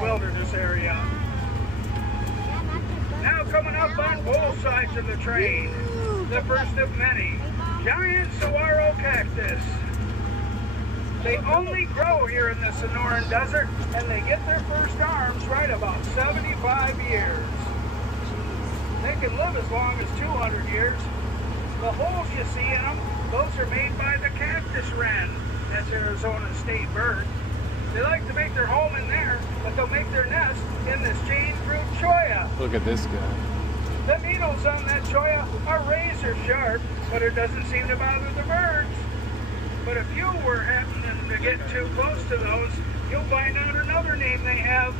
wilderness area. Now coming up on both sides of the train, the first of many, giant saguaro cactus. They only grow here in the Sonoran Desert, and they get their first arms right about 75 years. They can live as long as 200 years. The holes you see in them, those are made by the cactus wren. That's Arizona's state bird. They like to make their home in there, but they'll make their nest in this jade fruit cholla. Look at this guy. The needles on that cholla are razor sharp, but it doesn't seem to bother the birds. But if you were happening to get too close to those, you'll find out another name they have,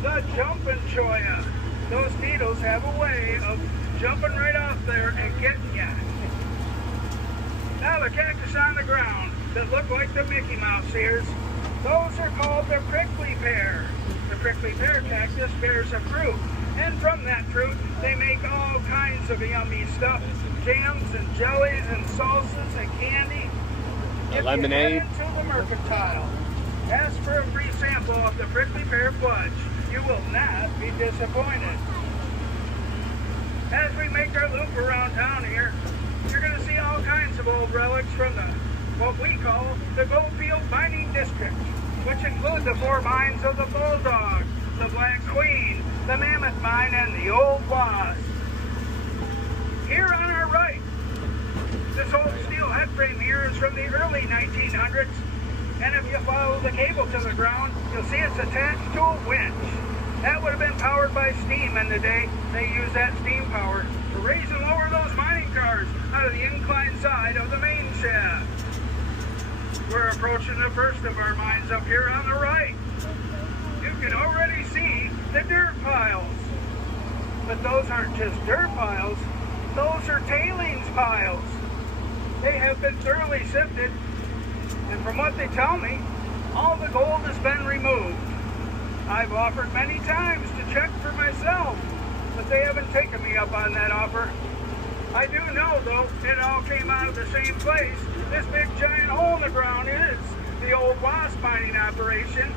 the jumping cholla. Those needles have a way of jumping right off there and getting you. Now the cactus on the ground that look like the Mickey Mouse ears, those are called the prickly pear. The prickly pear cactus bears a fruit, and from that fruit they make all kinds of yummy stuff, jams and jellies and salsas and candy. If lemonade. You head into the mercantile, ask for a free sample of the prickly pear fudge. You will not be disappointed. As we make our loop around town here, you're going to see all kinds of old relics from what we call the Goldfield Mining District, which include the 4 mines of the Bulldog, the Black Queen, the Mammoth Mine, and the Old Wasp. Here on our right, this old steel head frame here is from the early 1900s, and if you follow the cable to the ground, you'll see it's attached to a winch. That would have been powered by steam in the day. They used that steam power to raise and lower those mining cars out of the inclined side of the main shaft. We're approaching the first of our mines up here on the right. You can already see the dirt piles. But those aren't just dirt piles, those are tailings piles. They have been thoroughly sifted, and from what they tell me, all the gold has been removed. I've offered many times to check for myself, but they haven't taken me up on that offer. I do know, though, it all came out of the same place. This big giant hole in the ground is the Old Wasp mining operation.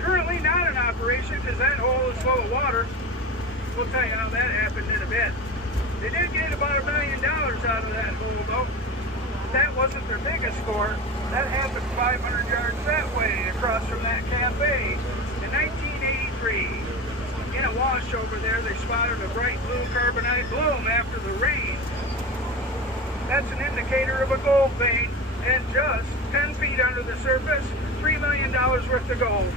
Currently not in operation because that hole is full of water. We'll tell you how that happened in a bit. They did get about $1 million out of that hole, though. That wasn't their biggest score. That happened 500 yards that way across from that cafe. In 1983, in a wash over there, they spotted a bright blue carbonate bloom after the rain. That's an indicator of a gold vein, and just 10 feet under the surface, $3 million worth of gold.